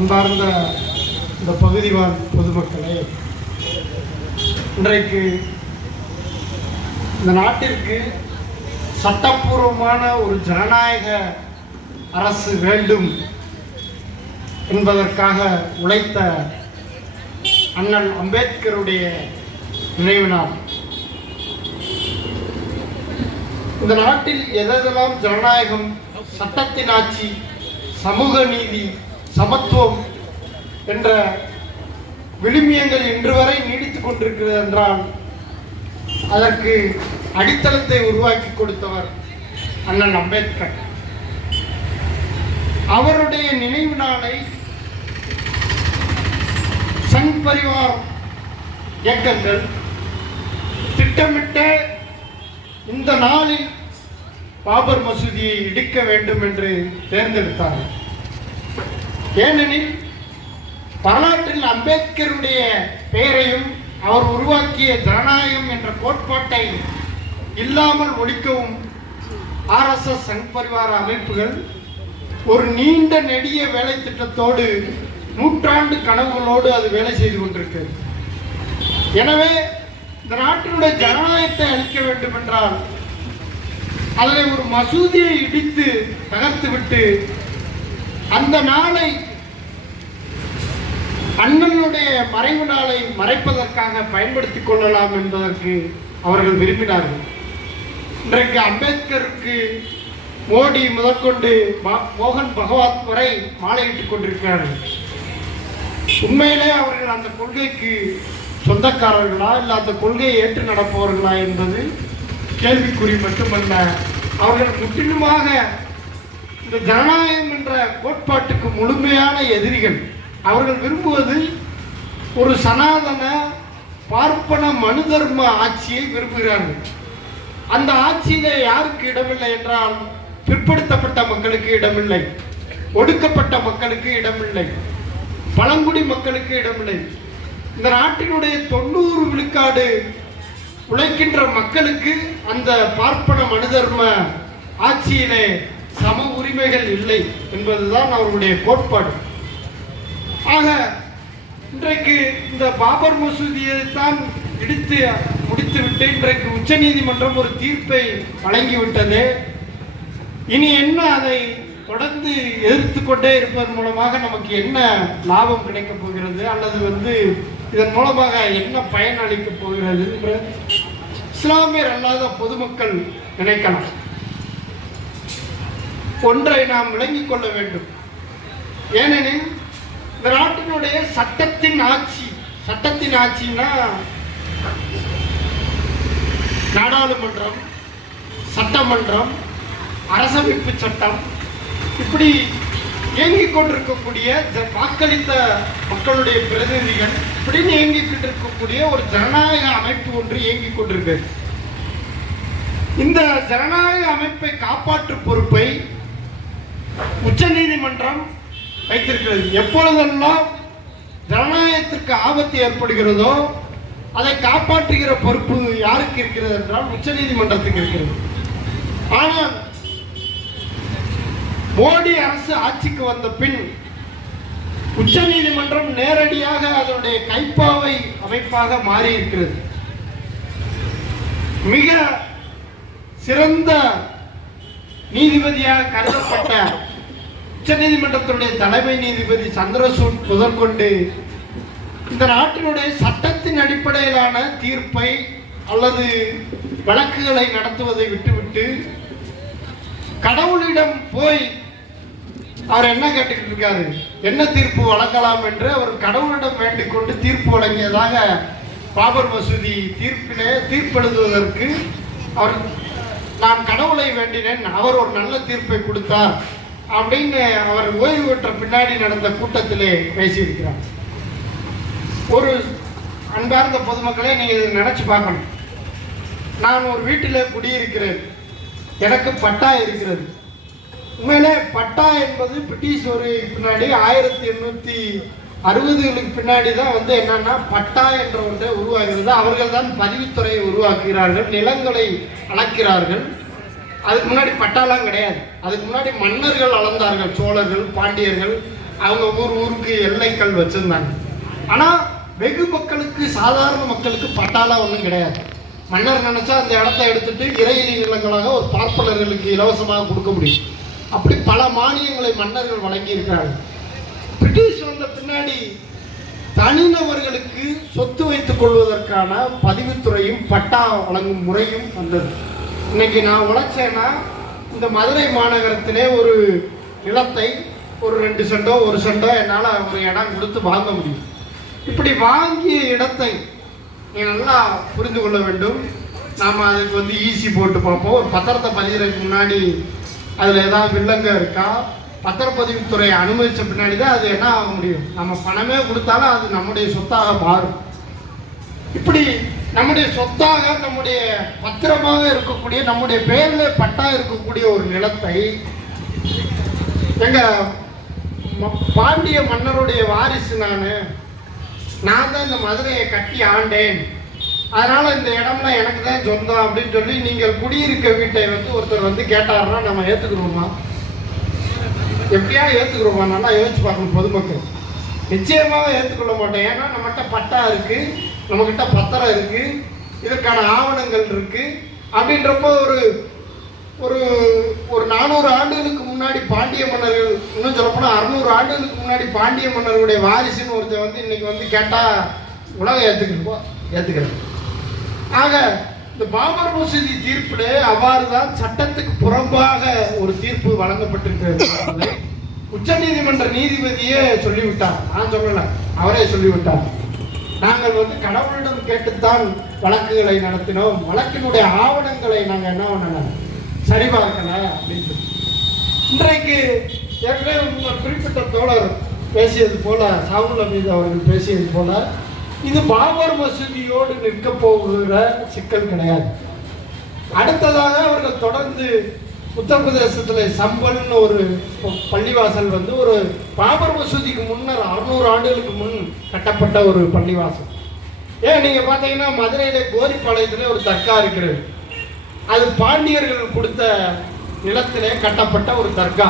அன்பார்ந்த இந்த பகுதிவாழ் பொதுமக்களே, இன்றைக்கு இந்த நாட்டிற்கு சட்டப்பூர்வமான ஒரு ஜனநாயக அரசு வேண்டும் என்பதற்காக உழைத்த அண்ணல் அம்பேத்கருடைய நினைவு நாள். இந்த நாட்டில் எதெல்லாம் ஜனநாயகம், சட்டத்தின் ஆட்சி, சமூக நீதி, சமத்துவம் என்ற விழுமியங்கள் இன்று வரை நீடித்துக் கொண்டிருக்கிறது என்றால் அதற்கு அடித்தளத்தை உருவாக்கி கொடுத்தவர் அண்ணன் அம்பேத்கர். அவருடைய நினைவு நாளை சங் பரிவார் இயக்கங்கள் திட்டமிட்ட இந்த நாளில் பாபர் மசூதியை இடிக்க வேண்டும் என்று தேர்ந்தெடுத்தார்கள். ஏனெனில் வரலாற்றில் அம்பேத்கருடைய பெயரையும் அவர் உருவாக்கிய ஜனநாயகம் என்ற கோட்பாட்டை இல்லாமல் ஒழிக்கவும் RSS சங் பரிவார அமைப்புகள் ஒரு நீண்ட நெடிய வேலை திட்டத்தோடு, நூற்றாண்டு கனவுகளோடு அது வேலை செய்து கொண்டிருக்கிறது. எனவே இந்த நாட்டினுடைய ஜனநாயகத்தை அளிக்க வேண்டும் என்றால் அதில் ஒரு மசூதியை இடித்து தகர்த்துவிட்டு அந்த நாளை, அண்ணனுடைய மறைவு நாளை மறைப்பதற்காக பயன்படுத்திக் கொள்ளலாம் என்பதற்கு அவர்கள் விரும்பினார்கள். இன்றைக்கு அம்பேத்கருக்கு மோடி முதற்கொண்டு மோகன் பகவத் வரை மாலையிட்டுக் கொண்டிருக்கிறார்கள். உண்மையிலே அவர்கள் அந்த கொள்கைக்கு சொந்தக்காரர்களா இல்லை அந்த கொள்கையை ஏற்று நடப்பவர்களா என்பது கேள்விக்குறி மட்டுமல்ல. அவர்கள் முற்றிலுமாக இந்த ஜனநாயகம் என்ற கோட்பாட்டுக்கு முழுமையான எதிரிகள். அவர்கள் விரும்புவது ஒரு சனாதன பார்ப்பன மனு தர்ம ஆட்சியை விரும்புகிறார்கள். அந்த ஆட்சியிலே யாருக்கு இடமில்லை என்றால் பிற்படுத்தப்பட்ட மக்களுக்கு இடமில்லை, ஒடுக்கப்பட்ட மக்களுக்கு இடமில்லை, பழங்குடி மக்களுக்கு இடமில்லை. இந்த நாட்டினுடைய 90 விழுக்காடு உழைக்கின்ற மக்களுக்கு அந்த பார்ப்பன மனு தர்ம ஆட்சியிலே சம உரிமைகள் இல்லை என்பதுதான் அவர்களுடைய கோட்பாடு. ஆக இன்றைக்கு இந்த பாபர் மசூதியை தான் இடித்து முடித்துவிட்டு இன்றைக்கு உச்ச நீதிமன்றம் ஒரு தீர்ப்பை வழங்கிவிட்டது. இனி என்ன, அதை தொடர்ந்து எதிர்த்து கொண்டே இருப்பதன் மூலமாக நமக்கு என்ன லாபம் கிடைக்கப் போகிறது, அல்லது இதன் மூலமாக என்ன பயன் அளிக்கப் போகிறது என்று இஸ்லாமியர் அல்லாத பொதுமக்கள் நினைக்கலாம். ஒன்றை நாம் விளங்கிக் கொள்ள வேண்டும். ஏனெனில் இந்த நாட்டினுடைய சட்டத்தின் ஆட்சி, சட்டத்தின் ஆட்சினா நாடாளுமன்றம், சட்டமன்றம், அரசமைப்பு சட்டம், இப்படி இயங்கிக் கொண்டிருக்கக்கூடிய வாக்களித்த மக்களுடைய பிரதிநிதிகள் இப்படின்னு இயங்கிக்கிட்டு இருக்கக்கூடிய ஒரு ஜனநாயக அமைப்பு ஒன்று இயங்கிக் கொண்டிருக்கிறது. இந்த ஜனநாயக அமைப்பை காப்பாற்றும் பொறுப்பை உச்ச நீதிமன்றம் வைத்திருக்கிறது. எப்பொழுதெல்லாம் ஜனநாயகத்திற்கு ஆபத்து ஏற்படுகிறதோ அதை காப்பாற்றுகிற பொறுப்பு யாருக்கு இருக்கிறது என்றால் உச்ச நீதிமன்றத்துக்கு இருக்கிறது. ஆனால் மோடி அரசு ஆட்சிக்கு வந்த பின் உச்ச நீதிமன்றம் நேரடியாக அதனுடைய கைப்பாவை அமைப்பாக மாறி இருக்கிறது. மிக சிறந்த நீதிபதியாக கருதப்பட்ட உச்ச நீதிமன்றத்தினுடைய தலைமை நீதிபதி சந்திரசூட் முதற்கொண்டு இந்த நாட்டினுடைய சட்டத்தின் அடிப்படையிலான தீர்ப்பை அல்லது வழக்குகளை நடத்துவதை விட்டுவிட்டு கடவுளிடம் போய் அவர் என்ன கேட்டுக்கிட்டு இருக்காரு, என்ன தீர்ப்பு வழங்கலாம் என்று அவர் கடவுளிடம் வேண்டிக் கொண்டு தீர்ப்பு வழங்கியதாக பாபர் மசூதி தீர்ப்பெழுதுவதற்கு அவர், நான் கடவுளை வேண்டினேன், அவர் ஒரு நல்ல தீர்ப்பை கொடுத்தார் அப்படின்னு அவர் ஓய்வு பெற்ற பின்னாடி நடந்த கூட்டத்திலே பேசியிருக்கிறார். ஒரு அன்பார்ந்த பொதுமக்களே, நீங்கள் இதை நினைச்சு பார்க்கணும். நான் ஒரு வீட்டில் குடியிருக்கிறேன், எனக்கு பட்டா இருக்கிறது. உண்மையிலே பட்டா என்பது பிரிட்டிஷ் ஒரு பின்னாடி 1860களுக்கு பின்னாடி தான் என்னன்னா பட்டா என்ற ஒன்றை உருவாகிறது. அவர்கள் தான் பதிவுத்துறையை உருவாக்குகிறார்கள், நிலங்களை அளக்கிறார்கள். அதுக்கு முன்னாடி பட்டாலாம் கிடையாது. அதுக்கு முன்னாடி மன்னர்கள் அளந்தார்கள். சோழர்கள், பாண்டியர்கள், அவங்க ஊருக்கு எல்லைக்கல் வச்சிருந்தாங்க. ஆனால் வெகு மக்களுக்கு, சாதாரண மக்களுக்கு பட்டாலாம் ஒன்றும் கிடையாது. மன்னர் நினைச்சா அந்த இடத்த எடுத்துட்டு இறையிலி நிலங்களாக ஒரு பார்ப்பனர்களுக்கு இலவசமாக கொடுக்க முடியும். அப்படி பல மானியங்களை மன்னர்கள் வழங்கி இருக்கிறாங்க. பிரிட்டிஷ் வந்த பின்னாடி தனிநபர்களுக்கு சொத்து வைத்துக் கொள்வதற்கான பதிவுத்துறையும் பட்டா வழங்கும் முறையும் வந்தது. இன்னைக்கு நான் உழைச்சேன்னா இந்த மதுரை மாநகரத்திலே ஒரு நிலத்தை ஒரு 2 சென்டோ 1 சென்டோ என்னால் ஒரு இடம் கொடுத்து வாங்க முடியும். இப்படி வாங்கிய இடத்தை நீங்கள் நல்லா புரிந்து கொள்ள வேண்டும். நாம் அதுக்கு ஈஸி போட்டு பார்ப்போம். ஒரு பத்திரத்தை பதிகிறதுக்கு முன்னாடி அதில் ஏதாவது வில்லங்க இருக்கா, பத்திரப்பதிவுத்துறை அனுமதித்த பின்னாடி தான் அது என்ன ஆக முடியும். நம்ம பணமே கொடுத்தாலும் அது நம்முடைய சொத்தாக மாறும். இப்படி நம்முடைய சொத்தாக, நம்முடைய பத்திரமாக இருக்கக்கூடிய, நம்முடைய பெயரில் பட்டா இருக்கக்கூடிய ஒரு நிலத்தை எங்கள் பாண்டிய மன்னருடைய வாரிசு நான் தான் இந்த மதுரையை கட்டி ஆண்டேன், அதனால் இந்த இடம்லாம் எனக்கு தான் சொந்தம் அப்படின்னு சொல்லி நீங்கள் குடியிருக்க வீட்டை ஒருத்தர் கேட்டாருன்னா நம்ம ஏற்றுக்குருவோமா? எப்படியா ஏற்றுக்குருவோமா? நல்லா யோசிச்சு பார்க்கணும் பொதுமக்கள். நிச்சயமாக ஏற்றுக்கொள்ள மாட்டோம். ஏன்னா நம்மகிட்ட பட்டா இருக்குது, நம்மக்கிட்ட பத்திரம் இருக்குது, இதற்கான ஆவணங்கள் இருக்குது. அப்படின்றப்போ ஒரு ஒரு 400 ஆண்டுகளுக்கு முன்னாடி பாண்டிய மன்னர்கள், இன்னும் சொல்லப்போனால் 600 ஆண்டுகளுக்கு முன்னாடி பாண்டிய மன்னர்களுடைய வாரிசுன்னு ஒருத்தர் இன்னைக்கு கேட்டால் உலகம் ஏற்றுக்கிறது. ஆக இந்த பாபர் மசூதி தீர்ப்பில் அவ்வாறு தான் சட்டத்துக்கு புறம்பாக ஒரு தீர்ப்பு வழங்கப்பட்டிருக்கிறது. உச்ச நீதிமன்ற நீதிபதியே சொல்லிவிட்டார், நான் சொல்லலை, அவரே சொல்லிவிட்டார். நாங்கள் கடவுளிடம் கேட்டுத்தான் வழக்குகளை நடத்தினோம், வழக்கினுடைய ஆவணங்களை நாங்கள் என்ன பண்ணணும், சரிபார்க்கல அப்படின்னு சொல்லி. இன்றைக்கு ஏற்கனவே குறிப்பிட்ட தோழர் பேசியது போல, சாகுல் அமீது அவர்கள் பேசியது போல, இது பாபர் மசூதியோடு நிற்க போகிற சிக்கல் கிடையாது. அடுத்ததாக அவர்கள் தொடர்ந்து உத்தரப்பிரதேசத்தில் சம்பல்னு ஒரு பள்ளிவாசல் ஒரு பாபர் மசூதிக்கு முன்னர் 600 ஆண்டுகளுக்கு முன் கட்டப்பட்ட ஒரு பள்ளிவாசல். ஏன் நீங்கள் பார்த்தீங்கன்னா மதுரையில கோரிப்பாளையத்தில் ஒரு தர்கா இருக்கிறது. அது பாண்டியர்கள் கொடுத்த நிலத்திலே கட்டப்பட்ட ஒரு தர்கா.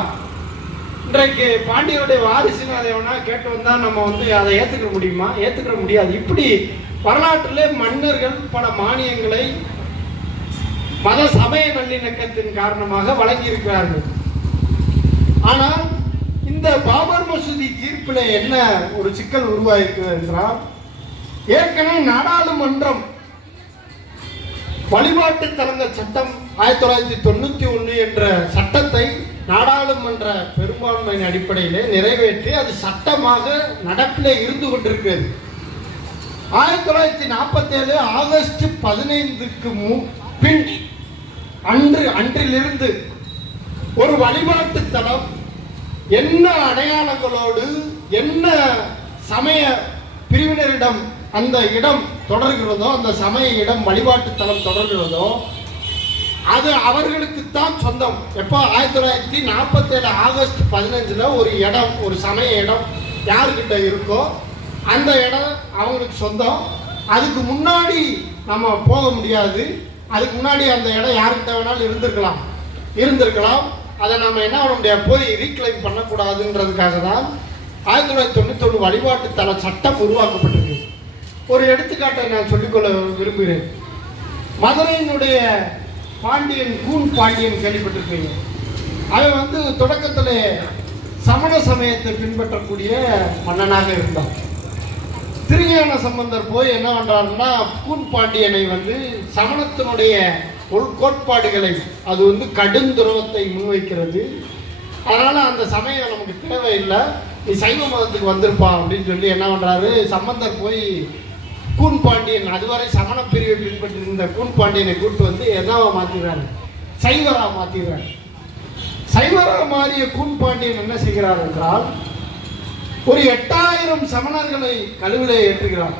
இன்றைக்கு பாண்டியருடைய வாரிசுன்னு அதை வேணா கேட்டு வந்தால் நம்ம அதை ஏற்றுக்க முடியுமா? ஏற்றுக்கிற முடியாது. இப்படி வரலாற்றிலே மன்னர்கள் பல மானியங்களை மத சமய நல்லிணக்கத்தின் காரணமாக வழங்கியிருக்கிறார்கள். ஆனால் இந்த பாபர் மசூதி தீர்ப்பில் என்ன ஒரு சிக்கல் உருவாயிருக்கிறது என்றால், ஏற்கனவே நாடாளுமன்றம் வழிபாட்டு தலங்கள் சட்டம் 1991 என்ற சட்டத்தை நாடாளுமன்ற பெரும்பான்மையின் அடிப்படையிலே நிறைவேற்றி அது சட்டமாக நடப்பிலே இருந்து கொண்டிருக்கிறது. 1947 ஆகஸ்ட் 15க்கு பின் அன்றிலிருந்து ஒரு வழிபாட்டு தலம் என்ன அடையாளங்களோடு, என்ன சமய பிரிவினரிடம் அந்த இடம் தொடர்கிறதோ, அந்த சமய இடம் வழிபாட்டு தலம் தொடர்கிறதோ, அது அவர்களுக்குத்தான் சொந்தம். எப்போ 1947 ஆகஸ்ட் 15 ஒரு இடம், ஒரு சமய இடம் யாருக்கிட்ட இருக்கோ அந்த இடம் அவங்களுக்கு சொந்தம். அதுக்கு முன்னாடி நம்ம போக முடியாது. அதுக்கு முன்னாடி அந்த இடம் யாருக்கிட்ட வேணாலும் இருந்திருக்கலாம். அதை நம்ம என்ன பண்ண முடியாது, போய் ரீக்ளைம் பண்ணக்கூடாதுன்றதுக்காக தான் 1991 வழிபாட்டு தல சட்டம் உருவாக்கப்பட்டிருக்கு. ஒரு எடுத்துக்காட்டை நான் சொல்லிக்கொள்ள விரும்புகிறேன். மதுரையினுடைய பாண்டியன், கூன் பாண்டியன் கேள்விப்பட்டிருக்கீங்க. அவன் தொடக்கத்தில் சமண சமயத்தை பின்பற்றக்கூடிய மன்னனாக இருந்தான். திருஞான சம்பந்தர் போய் என்ன பண்றாருன்னா, கூன் பாண்டியனை சமணத்தினுடைய கோட்பாடுகளை, அது கடும் துரோகத்தை முன்வைக்கிறது, அதனால அந்த சமயம் நமக்கு தேவையில்லை, நீ சைவ மதத்துக்கு வந்திருப்பா அப்படின்னு சொல்லி என்ன பண்றாரு, சம்பந்தர் போய் கூன் பாண்டியன், அதுவரை சமண பிரிவை பின்பற்றிருந்த கூன் பாண்டியனை கூட்டு என்னவா மாத்திடுறாரு, சைவரா மாத்திடுறாரு. சைவரா மாறிய கூன் பாண்டியன் என்ன செய்கிறார் என்றால், ஒரு 8000 சமணர்களை கழுவிலே ஏற்றுகிறார்.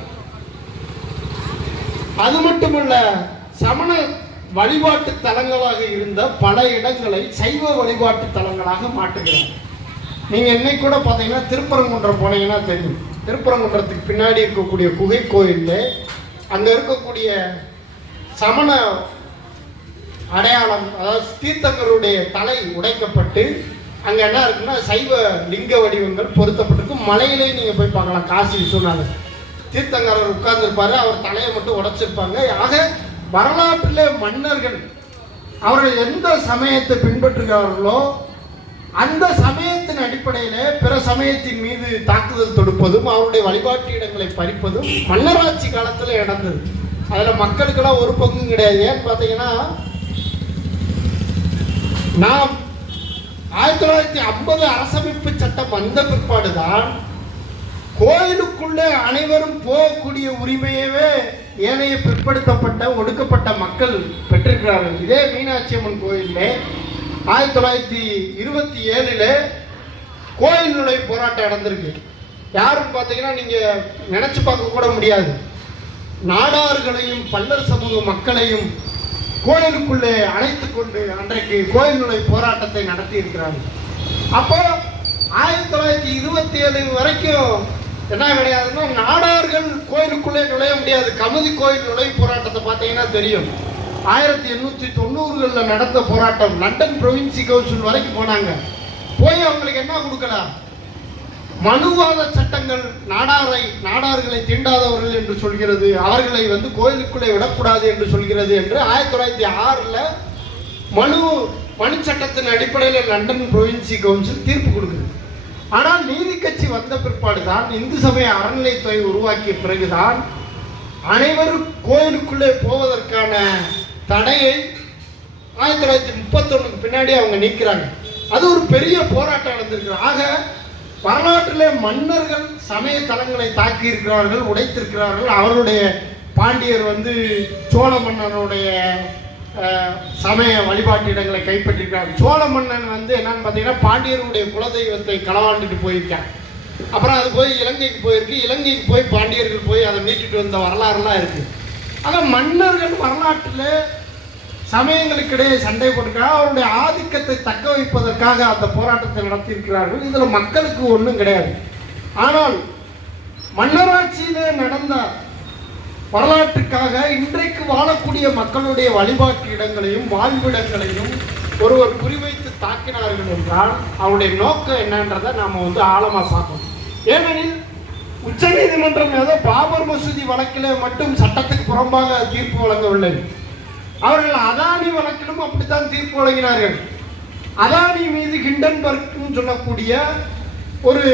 அது மட்டுமல்ல, சமண வழிபாட்டு தலங்களாக இருந்த பல இடங்களை சைவ வழிபாட்டு தலங்களாக மாற்றுகிறார். நீங்க இன்னைக்கு கூட பார்த்தீங்கன்னா திருப்பரங்குன்றம் போனீங்கன்னா தெரியும். திருப்பரங்குன்றத்துக்கு பின்னாடி இருக்கக்கூடிய குகை கோயிலில் அங்கே இருக்கக்கூடிய சமண அடையாளம், அதாவது தீர்த்தங்கருடைய தலை உடைக்கப்பட்டு அங்கே என்ன இருக்குன்னா சைவ லிங்க வடிவங்கள் பொருத்தப்பட்டிருக்கும். மலையிலே நீங்கள் போய் பார்க்கலாம். காசி விஸ்வநாதர் தீர்த்தங்கரர் உட்கார்ந்துருப்பாரு, அவர் தலையை மட்டும் உடைச்சிருப்பாங்க. ஆக வரலாற்றில் மன்னர்கள் அவர்கள் எந்த சமயத்தை பின்பற்றுகிறார்களோ அந்த சமயத்தின் அடிப்படையில் பிற சமயத்தின் மீது தாக்குதல் தொடுப்பதும் அவருடைய வழிபாட்டு இடங்களை பறிப்பதும் மன்னராட்சி காலத்தில் நடந்தது. அதில் மக்களுக்கெல்லாம் ஒரு பங்கும் கிடையாது. ஏன்னு பார்த்தீங்கன்னா, நாம் 1950 அரசமைப்பு சட்டம் வந்த பிற்பாடுதான் கோயிலுக்குள்ளே அனைவரும் போகக்கூடிய உரிமையவே ஏனைய பிற்படுத்தப்பட்ட ஒடுக்கப்பட்ட மக்கள் பெற்றிருக்கிறார்கள். இதே மீனாட்சி அம்மன் கோயிலில் 1927 கோயில் நுழைவு போராட்டம் நடந்திருக்கு. யாரும் பார்த்தீங்கன்னா நீங்கள் நினச்சி பார்க்க கூட முடியாது. நாடார்களையும் பல்லர் சமூக மக்களையும் கோயிலுக்குள்ளே அழைத்து கொண்டு அன்றைக்கு கோயில் நுழைவு போராட்டத்தை நடத்தி இருக்கிறாங்க. அப்போ 1927 வரைக்கும் என்ன கிடையாதுன்னா, நாடார்கள் கோயிலுக்குள்ளே நுழைய முடியாது. கமுதி கோயில் நுழைவு போராட்டத்தை பார்த்தீங்கன்னா தெரியும். 1890களில் நடந்த போராட்டம். லண்டன் ப்ரொவின்சி கவுன்சில் வரைக்கும் போனாங்க. போய் அவங்களுக்கு என்ன கொடுக்கலாம்? மனுவாத சட்டங்கள் நாடார்களை தீண்டாதவர்கள் என்று சொல்கிறது, அவர்களை கோயிலுக்குள்ளே விடக்கூடாது என்று சொல்கிறது என்று 1906 மனு சட்டத்தின் அடிப்படையில் லண்டன் ப்ரொவின்சி கவுன்சில் தீர்ப்பு கொடுக்குது. ஆனால் நீதி கட்சி வந்த பிற்பாடுதான், இந்து சமய அறநிலைத்துறை உருவாக்கிய பிறகுதான் அனைவரும் கோயிலுக்குள்ளே போவதற்கான தடையை 1931 பின்னாடி அவங்க நீக்கிறாங்க. அது ஒரு பெரிய போராட்டம் நடந்திருக்கு. ஆக வரலாற்றிலே மன்னர்கள் சமய தலங்களை தாக்கி இருக்கிறார்கள், உடைத்திருக்கிறார்கள். அவருடைய பாண்டியர் சோழ மன்னனுடைய சமய வழிபாட்டு இடங்களை கைப்பற்றிருக்கிறார். சோழ மன்னன் என்னன்னு பார்த்தீங்கன்னா, பாண்டியருடைய குலதெய்வத்தை களவாண்டுட்டு போயிருக்காங்க. அப்புறம் அது போய் இலங்கைக்கு போயிருக்கு. இலங்கைக்கு போய் பாண்டியர்கள் போய் அதை மீட்டுட்டு வந்த வரலாறுலாம் இருக்கு. ஆக மன்னர்கள் வரலாற்றில் சமயங்களுக்கிடையே சண்டை போட்டுக்கிறார். அவருடைய ஆதிக்கத்தை தக்க வைப்பதற்காக அந்த போராட்டத்தை நடத்தியிருக்கிறார்கள். இதில் மக்களுக்கு ஒன்றும் கிடையாது. ஆனால் மன்னராட்சியிலே நடந்த வரலாற்றுக்காக இன்றைக்கு வாழக்கூடிய மக்களுடைய வழிபாட்டு இடங்களையும் வாழ்விடங்களையும் ஒருவர் குறிவைத்து தாக்கினார்கள் என்றால் அவருடைய நோக்கம் என்னன்றதை நாம் ஆழமாக பார்க்கணும். ஏனெனில் உச்ச நீதிமன்றம் ஏதோ பாபர் மசூதி வழக்கிலே மட்டும் சட்டத்துக்கு புறம்பாக தீர்ப்பு வழங்கவில்லை. அவர்கள் அதானி வழக்கிலும் அப்படித்தான் தீர்ப்பு வழங்கினார்கள். அதானி மீது ஹிண்டன்பர்க் சொல்லக்கூடிய ஒரு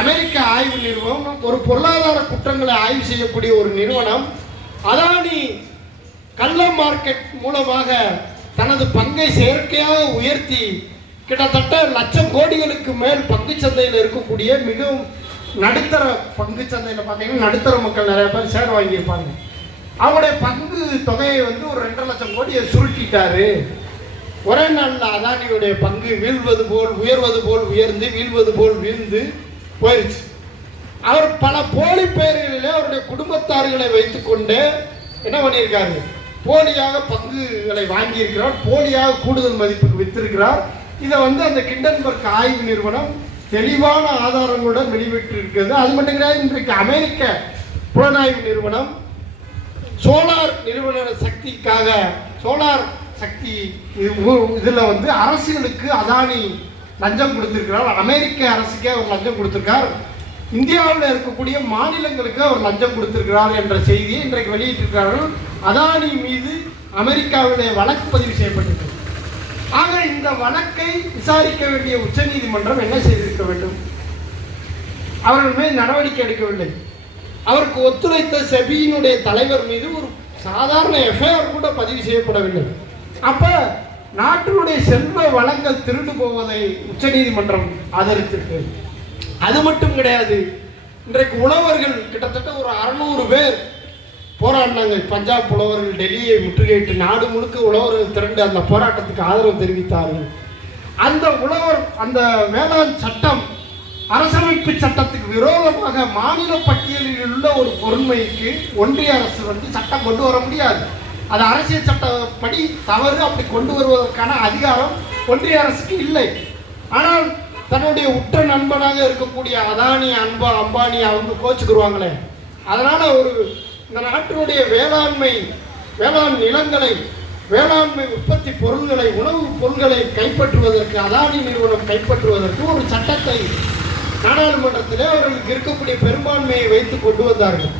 அமெரிக்க ஆய்வு நிறுவனம், ஒரு பொருளாதார குற்றங்களை ஆய்வு செய்யக்கூடிய ஒரு நிறுவனம், அதானி கள்ள மார்க்கெட் மூலமாக தனது பங்கை செயற்கையாக உயர்த்தி கிட்டத்தட்ட லட்சம் கோடிகளுக்கு மேல் பங்கு சந்தையில் இருக்கக்கூடிய மிகவும் நடுத்தர பங்கு சந்தையில் பார்த்தீங்கன்னா நடுத்தர மக்கள் நிறைய பேர் ஷேர் வாங்கியிருப்பாங்க. அவருடைய பங்கு தொகையை ஒரு 2.5 லட்சம் கோடியை சுருட்டிட்டாரு. ஒரே நாளில் அதானியுடைய பங்கு வீழ்வது போல் உயர்வது போல் உயர்ந்து வீழ்வது போல் வீழ்ந்து போயிடுச்சு. அவர் பல போலி பெயர்களிலே அவருடைய குடும்பத்தார்களை வைத்துக்கொண்டு என்ன பண்ணியிருக்காரு? போலியாக பங்குகளை வாங்கியிருக்கிறார், போலியாக கூடுதல் மதிப்புக்கு வித்திருக்கிறார். இதை அந்த கிண்டன்பர்க் ஆய்வு நிறுவனம் தெளிவான ஆதாரங்களுடன் வெளியிட்டிருக்கிறது. அது மட்டும் கிடையாது, இன்றைக்கு அமெரிக்க புலனாய்வு நிறுவனம் சோலார் நிறுவன சக்திக்காக சோலார் சக்தி இதில் அரசுகளுக்கு அதானி லஞ்சம் கொடுத்திருக்கிறார். அமெரிக்க அரசுக்கே அவர் லஞ்சம் கொடுத்திருக்கார். இந்தியாவில் இருக்கக்கூடிய மாநிலங்களுக்கு அவர் லஞ்சம் கொடுத்திருக்கிறார் என்ற செய்தியை இன்றைக்கு வெளியிட்டிருக்கிறார்கள். அதானி மீது அமெரிக்காவிலே வழக்கு பதிவு செய்யப்பட்டிருக்கிறது. ஆக இந்த வழக்கை விசாரிக்க வேண்டிய உச்சநீதிமன்றம் என்ன செய்திருக்க வேண்டும்? அவர்கள் மீது நடவடிக்கை எடுக்கவில்லை. அவருக்கு ஒத்துழைத்த செபியினுடைய தலைவர் மீது ஒரு சாதாரண எஃப்ஐஆர் கூட பதிவு செய்யப்படவில்லை. அப்ப நாட்டினுடைய செல்வ வளங்கள் திருடு போவதை உச்சநீதிமன்றம் ஆதரித்திருக்கு. அது மட்டும் கிடையாது, இன்றைக்கு உழவர்கள் கிட்டத்தட்ட ஒரு 600 பேர் போராடினாங்க. பஞ்சாப் உழவர்கள் டெல்லியை முற்றுகையிட்டு நாடு முழுக்க உழவர்கள் திரண்டு அந்த போராட்டத்துக்கு ஆதரவு தெரிவித்தார்கள். அந்த வேளாண் சட்டம் அரசமைப்பு சட்டத்துக்கு விரோதமாக மாநில பட்டியலில் உள்ள ஒரு பொருண்மைக்கு ஒன்றிய அரசு சட்டம் கொண்டு வர முடியாது. அது அரசியல் சட்டப்படி தவறு. அப்படி கொண்டு வருவதற்கான அதிகாரம் ஒன்றிய அரசுக்கு இல்லை. ஆனால் தன்னுடைய உற்ற நண்பனாக இருக்கக்கூடிய அதானி அம்பானி அவங்க கோச்சுக்குருவாங்களே, அதனால இந்த நாட்டினுடைய வேளாண் நிலங்களை வேளாண்மை உற்பத்தி பொருள்களை, உணவுப் பொருட்களை கைப்பற்றுவதற்கு, அதானி நிறுவனம் கைப்பற்றுவதற்கு ஒரு சட்டத்தை நாடாளுமன்றத்திலே அவர்களுக்கு இருக்கக்கூடிய பெரும்பான்மையை வைத்து கொண்டு வந்தார்கள்.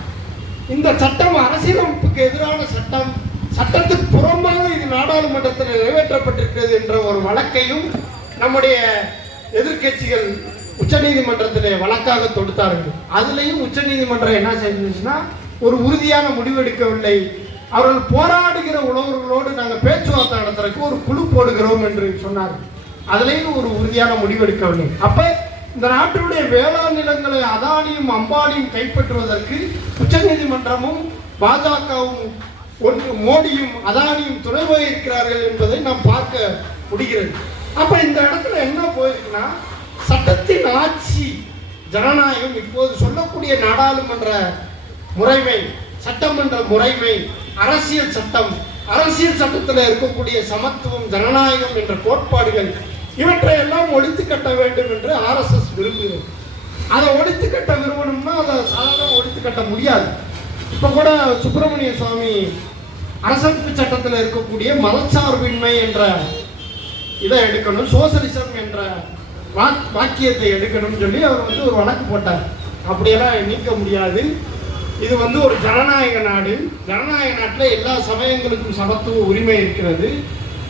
இந்த சட்டம் அரசியலமைப்புக்கு எதிரான சட்டம், சட்டத்துக்கு புறம்பாக இது நாடாளுமன்றத்தில் நிறைவேற்றப்பட்டிருக்கிறது என்ற ஒரு வழக்கையும் நம்முடைய எதிர்கட்சிகள் உச்சநீதிமன்றத்திலே வழக்காக தொடுத்தார்கள். அதுலேயும் உச்சநீதிமன்றம் என்ன செஞ்சுச்சுன்னா ஒரு உறுதியான முடிவெடுக்கவில்லை. அவர்கள் போராடுகிற உழவர்களோடு நாங்கள் பேச்சுவார்த்தை நடத்துறதுக்கு ஒரு குழு போடுகிறோம் என்று சொன்னார்கள். அதுலேயும் ஒரு உறுதியான முடிவெடுக்கவில்லை. அப்ப இந்த நாட்டினுடைய வேளாண் நிலங்களை அதானியும் அம்பானியும் கைப்பற்றுவதற்கு உச்சநீதிமன்றமும் பாஜகவும் மோடியும் அதானியும் துணை போயிருக்கிறார்கள் என்பதை நாம் பார்க்க முடிகிறது. அப்ப இந்த இடத்துல என்ன போயிருக்குன்னா சட்டத்தின் ஆட்சி, ஜனநாயகம், இப்போது சொல்லக்கூடிய நாடாளுமன்ற முறைமை, சட்டமன்ற முறைமை, அரசியல் சட்டம், அரசியல் சட்டத்தில் இருக்கக்கூடிய சமத்துவம், ஜனநாயகம் என்ற கோட்பாடுகள், இவற்றை எல்லாம் ஒழித்து கட்ட வேண்டும் என்று RSS விரும்புகிறது. அதை ஒழித்து கட்ட விரும்பணும்னா அதை சாதாரண ஒழித்து கட்ட முடியாது. இப்போ கூட சுப்பிரமணிய சுவாமி அரசமைப்பு சட்டத்தில் இருக்கக்கூடிய மதச்சார்பின்மை என்ற இதை எடுக்கணும், சோசலிசம் என்ற வாக்கியத்தை எடுக்கணும்னு சொல்லி அவர் ஒரு வழக்கு போட்டார். அப்படியெல்லாம் நீக்க முடியாது. இது ஒரு ஜனநாயக நாடு. ஜனநாயக நாட்டில் எல்லா சமயங்களுக்கும் சமத்துவ உரிமை இருக்கிறது.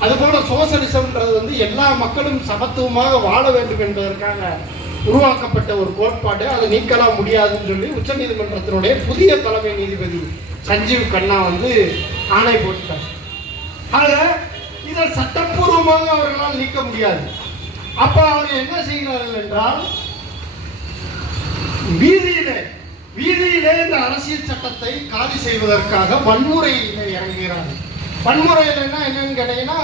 அதுபோல சோசலிசம்ன்றது எல்லா மக்களும் சமத்துவமாக வாழ வேண்டும் என்பதற்காக உருவாக்கப்பட்ட ஒரு கோட்பாடு. அதை நீக்கலாம் முடியாதுன்னு சொல்லி உச்சநீதிமன்றத்தினுடைய புதிய தலைமை நீதிபதி சஞ்சீவ் கண்ணா ஆணை போட்டார். ஆக இதை சட்டப்பூர்வமாக அவர்களால் நீக்க முடியாது. அப்ப அவர் என்ன செய்கிறார்கள் என்றால் வீதியிலே இந்த அரசியல் சட்டத்தை காலி செய்வதற்காக வன்முறையிலே இறங்குகிறார்கள். வன்முறையில் என்னன்னு கேட்டீங்கன்னா,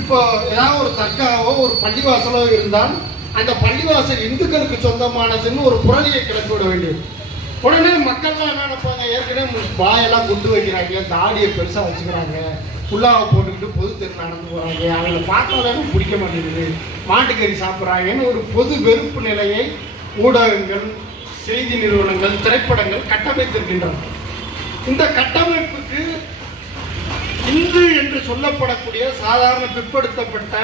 இப்போ ஏதாவது ஒரு தர்காவோ ஒரு பள்ளிவாசலோ இருந்தால் அந்த பள்ளிவாசல் இந்துக்களுக்கு சொந்தமானதுன்னு ஒரு புரளியை கிளப்பி விட வேண்டியது. உடனே மக்கள்லாம் என்ன நினைப்பாங்க, ஏற்கனவே வாயெல்லாம் குண்டு வைக்கிறாங்க, தாடியை பெருசாக வச்சுக்கிறாங்க, புல்லாவை போட்டுக்கிட்டு பொது தெரு நடந்து போகிறாங்க, அவங்கள பார்த்தாலும் பிடிக்க மாட்டேங்குது, மாட்டுக்கறி சாப்பிட்றாங்கன்னு ஒரு பொது வெறுப்பு நிலையை ஊடகங்கள், செய்தி நிறுவனங்கள், திரைப்படங்கள் கட்டமைத்திருக்கின்றன. இந்த கட்டமைப்புக்கு இந்து என்று சொல்லப்படக்கூடிய சாதாரண பிற்படுத்தப்பட்ட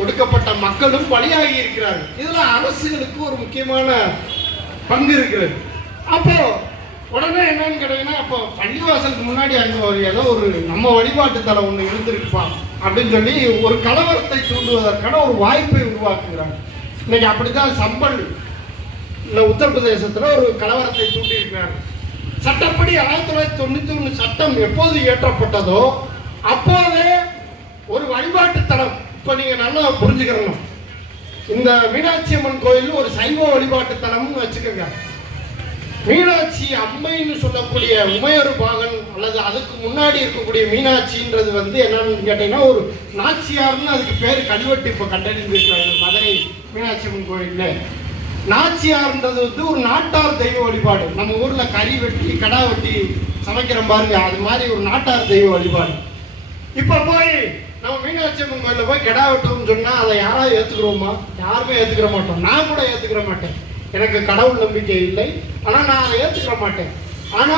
ஒடுக்கப்பட்ட மக்களும் பலியாகி இருக்கிறார்கள். இதுல அரசுகளுக்கு ஒரு முக்கியமான பங்கு இருக்கிறது. அப்போ உடனே என்னன்னு கேட்டீங்கன்னா, அப்போ பள்ளிவாசலுக்கு முன்னாடி அங்கே ஏதோ ஒரு நம்ம வழிபாட்டு தலம் ஒன்று இருந்திருப்பான் அப்படின்னு சொல்லி ஒரு கலவரத்தை தூண்டுவதற்கான ஒரு வாய்ப்பை உருவாக்குகிறாங்க. இன்னைக்கு அப்படித்தான் சம்பல் உத்தரப்பிரதேசத்தில் ஒரு கலவரத்தை தூண்டியிருக்கிறார். சட்டப்படி 1991 சட்டம் எப்போது இயற்றப்பட்டதோ அப்போதே ஒரு வழிபாட்டு தலம், இப்போ நீங்க நல்லா புரிஞ்சுக்கிறணும், இந்த மீனாட்சி அம்மன் கோயில் ஒரு சைவ வழிபாட்டு தலம்னு வச்சுக்கோங்க. மீனாட்சி அம்மைன்னு சொல்லக்கூடிய உமையொரு பாகன் அல்லது அதுக்கு முன்னாடி இருக்கக்கூடிய மீனாட்சின்றது என்னன்னு கேட்டீங்கன்னா ஒரு நாச்சியார்னு அதுக்கு பேர் கல்வெட்டு இப்போ கண்டறிந்திருக்கிறாங்க மதுரை மீனாட்சி அம்மன் கோயில்ல. நாச்சியார்ன்றது ஒரு நாட்டார் தெய்வ வழிபாடு. நம்ம ஊர்ல கறி வெட்டி கடா வெட்டி சமைக்கிற பாருங்க, அது மாதிரி ஒரு நாட்டார் தெய்வ வழிபாடு. இப்ப போய் நம்ம மீனாட்சி அம்மன் கோயில போய் கிடா வெட்டோம்னு சொன்னா அதை யாராவது ஏத்துக்கிறோமா? யாருமே ஏத்துக்கிற மாட்டோம். நான் கூட ஏத்துக்கிற மாட்டேன். எனக்கு கடவுள் நம்பிக்கை இல்லை, ஆனா நான் அதை ஏத்துக்கிற மாட்டேன். ஆனா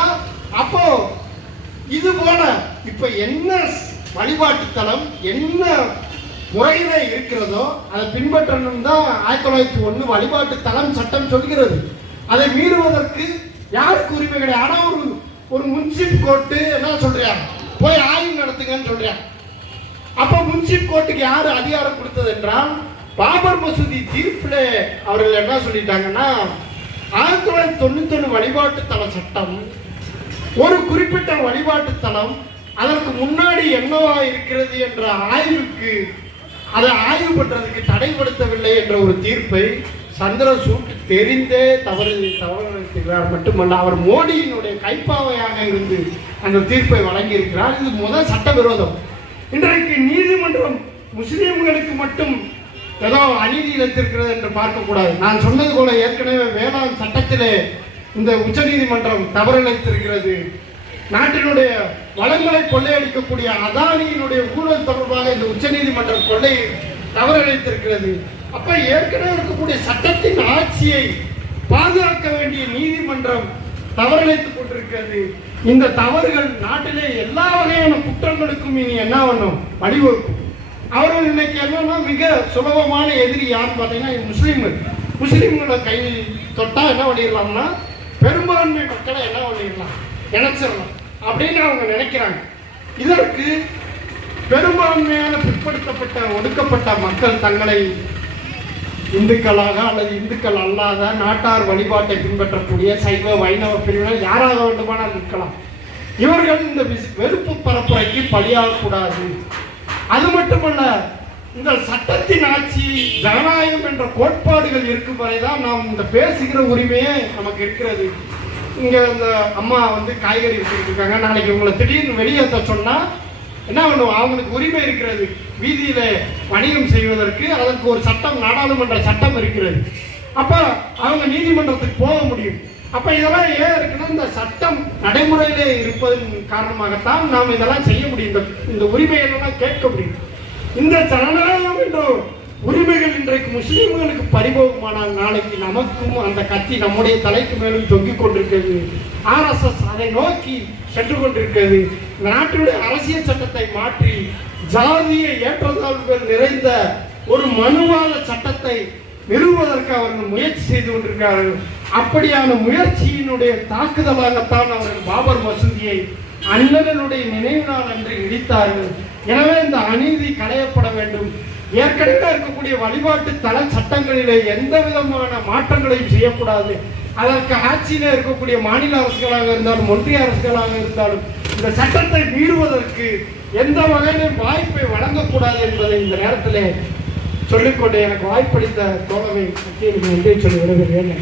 அப்போ இது போல இப்ப என்ன வழிபாட்டு தலம் என்ன முறையில இருக்கிறதோ அதை பின்பற்றணும் தான் 1901 வழிபாட்டு தலம் சட்டம் சொல்கிறது. அதை மீறுவதற்கு யாருக்கு உரிமை கிடையாது. ஆனா ஒரு முன்சிப் கோர்ட்டு என்ன சொல்றாங்க, போய் ஆய்வு நடத்துங்கன்னு சொல்றாங்க. அப்ப முன்சிப் கோர்ட்டுக்கு யாரு அதிகாரம் கொடுத்தது என்றால் பாபர் மசூதி தீர்ப்புல அவர்கள் என்ன சொல்லிட்டாங்கன்னா 1991 வழிபாட்டு தல சட்டம் ஒரு குறிப்பிட்ட வழிபாட்டு தலம் அதற்கு முன்னாடி என்னவா இருக்கிறது என்ற ஆய்வுக்கு அதை ஆய்வு பண்றதுக்கு தடைப்படுத்தவில்லை என்ற ஒரு தீர்ப்பை சந்திரசூட் தெரிந்தே தவறுகிறார். மட்டுமல்ல, அவர் மோடியினுடைய கைப்பாவையாக இருந்து அந்த தீர்ப்பை வழங்கி இருக்கிறார். இது முதல் சட்டவிரோதம். இன்றைக்கு நீதிமன்றம் முஸ்லிம்களுக்கு மட்டும் ஏதோ அநீதி இழைத்திருக்கிறது என்று பார்க்கக்கூடாது. நான் சொன்னது போல ஏற்கனவே வேளாண் சட்டத்திலே இந்த உச்சநீதிமன்றம் தவறிழைத்திருக்கிறது. நாட்டினுடைய வளங்களை கொள்ளையடிக்கக்கூடிய அதானியினுடைய ஊழல் தொடர்பாக இந்த உச்சநீதிமன்றம் கொள்ளை தவறிழைத்திருக்கிறது. அப்ப ஏற்கனவே இருக்கக்கூடிய சட்டத்தின் ஆட்சியை பாதுகாக்க வேண்டிய நீதிமன்றம் தவறிழைத்துக் கொண்டிருக்கிறது. இந்த தவறுகள் நாட்டிலே எல்லா வகையான குற்றங்களுக்கும் இனி என்ன பண்ணும், வழிவகுக்கும். அவர்கள் இன்னைக்கு என்னன்னா மிக சுலபமான எதிரி யாருன்னு பார்த்தீங்கன்னா முஸ்லீம்கள். முஸ்லீம்களை கை தொட்டா என்ன பண்ணிடலாம்னா பெரும்பான்மை மக்களை என்ன பண்ணிடலாம், இணைச்சிடலாம் அப்படின்னு அவங்க நினைக்கிறாங்க. இதற்கு பெரும்பான்மையான பிற்படுத்தப்பட்ட ஒடுக்கப்பட்ட மக்கள் தங்களை இந்துக்களாக அல்லது இந்துக்கள் அல்லாத நாட்டார் வழிபாட்டை பின்பற்றக்கூடிய சைவ வைணவ பிரிவினர் யாராக வேண்டுமானால் இருக்கலாம். இவர்கள் இந்த வெறுப்பு பரப்புரைக்கு பலியாகக்கூடாது. அது மட்டுமல்ல, இந்த சட்டத்தின் ஆட்சி ஜனநாயகம் என்ற கோட்பாடுகள் இருக்கும் வரைதான் நாம் இந்த பேசுகிற உரிமையே நமக்கு இருக்கிறது. இங்க இந்த அம்மா காய்கறி வித்துட்டு இருக்காங்க, நாளைக்கு உங்களை திடீர்னு வெளியேற்ற சொன்னா என்ன பண்ணுவோம், அவங்களுக்கு உரிமை இருக்கிறது. வீதியில வணிகம் செய்வதற்கு அதற்கு ஒரு சட்டம், நாடாளுமன்ற சட்டம் இருக்கிறது. அப்ப அவங்க நீதிமன்றத்துக்கு போக முடியும். அப்ப இதெல்லாம் ஏன் இருக்குன்னா இந்த சட்டம் நடைமுறையிலே இருப்பதன் காரணமாகத்தான் நாம் இதெல்லாம் செய்ய முடியும், இந்த உரிமைகளெல்லாம் கேட்க முடியும். இந்த ஜனநாயகம் என்ற உரிமைகள் இன்றைக்கு முஸ்லீம்களுக்கு பறிபோகுமானால் நாளைக்கு நமக்கும் அந்த கத்தி நம்முடைய தலைக்கு மேலும் தொங்கிக் கொண்டிருக்கிறது. RSS அதை நோக்கி சென்று கொண்டிருக்கிறது. இந்த நாட்டினுடைய அரசியல் சட்டத்தை மாற்றி ஜாதிய ஏற்றத்தாழ்வுகள் நிறைந்த ஒரு மனுவாத சட்டத்தை நிறுவுவதற்கு அவர்கள் முயற்சி செய்து கொண்டிருக்கிறார்கள். அப்படியான முயற்சியினுடைய தாக்குதலாகத்தான் அவர்கள் பாபர் மசூதியை அண்ணனுடைய நினைவு நாள் அன்று இடித்தார்கள். எனவே இந்த அநீதி களையப்பட வேண்டும். ஏற்கனவே இருக்கக்கூடிய வழிபாட்டு தல சட்டங்களிலே எந்த விதமான மாற்றங்களையும் செய்யக்கூடாது. அதற்கு ஆட்சியிலே இருக்கக்கூடிய மாநில அரசுகளாக இருந்தாலும் ஒன்றிய அரசுகளாக இருந்தாலும் இந்த சட்டத்தை மீறுவதற்கு எந்த வகையிலும் வாய்ப்பை வழங்கக்கூடாது என்பதை இந்த நேரத்தில் சொல்லிக்கொண்டு எனக்கு வாய்ப்பளித்த தோழமை நன்றி சொல்லி விடுகிறேன்.